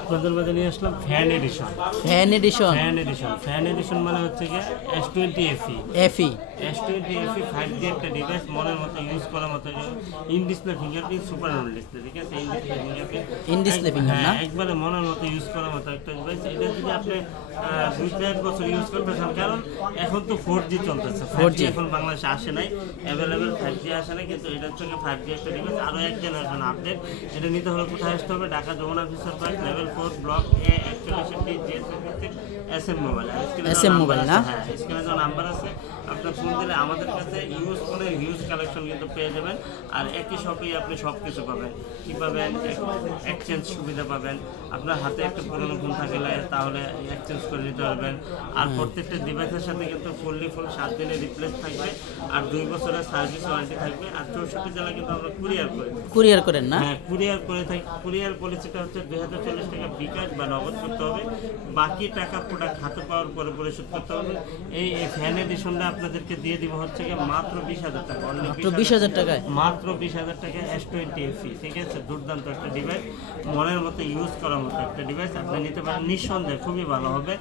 আপনাদের মাঝে নিয়ে আসলাম fan edition. Fan edition. Fan edition মানে হচ্ছে গিয়ে S20 FE। এফি। S20 FE 5G একটা ডিভাইস, মনের মতো ইউজ করার মতো, in display fingerprint, super on display, ঠিক আছে? In display fingerprint, in display finger না? একবারে মনের মতো ইউজ করার মতো একটা ডিভাইস। এটা যদি আপনি 2-4 বছর ইউজ করতে চান, কারণ এখন তো 4G চলতেছে, 4G এখন বাংলাদেশে আসে নাই, অ্যাভেলেবেল 5G আসে নাই, কিন্তু এটা হচ্ছে 5G একটা ডিভাইস, আরও এক জেনারেশন আপডেট। এটা নিতে হলে কোথায় আসতে হবে? Dhaka Jamuna officer park, level 4, block A, 41 GS SM mobile. SM mobile না? হ্যাঁ, স্ক্রিনে যে নাম্বার আছে, আপনার ফোন দিলে আমাদের কাছে ইউজ ফোনের হিউজ কালেকশন কিন্তু পেয়ে যাবেন। আর একই শপেই আপনি সব কিছু পাবেন। কী পাবেন? এক্সচেঞ্জ সুবিধা পাবেন। আপনার হাতে একটা পুরোনো ফোন থাকলে তাহলে এক্সচেঞ্জ করে নিতে পারবেন। আর প্রত্যেকটা ডিভাইসের সাথে কিন্তু ফুল 7 দিনের রিপ্লেস থাকবে, আর 2 বছরের সার্ভিস ওয়ারেন্টি থাকবে। আর 64 জেলা কিন্তু আমরা কুরিয়ার করি। কুরিয়ার করেন না? হ্যাঁ, কুরিয়ার করে থাকি। কুরিয়ার পলিসিটা হচ্ছে 2040 টাকা বিকাশ বা নগদ করতে হবে, বাকি টাকা প্রোডাক্ট হাতে পাওয়ার পরে পরিশোধ করতে হবে। এই ফ্যান এডিশনটা আপনাদেরকে দিয়ে দিব হচ্ছে গিয়ে মাত্র 20,000 টাকা। মাত্র 20,000 টাকায়? মাত্র 20,000 টাকায় S20 FE, ঠিক আছে? দুর্দান্ত একটা ডিভাইস, মনের মতো ইউজ করার মতো একটা ডিভাইস। আপনি নিতে পারেন, নিঃসন্দেহে খুবই ভালো হবে।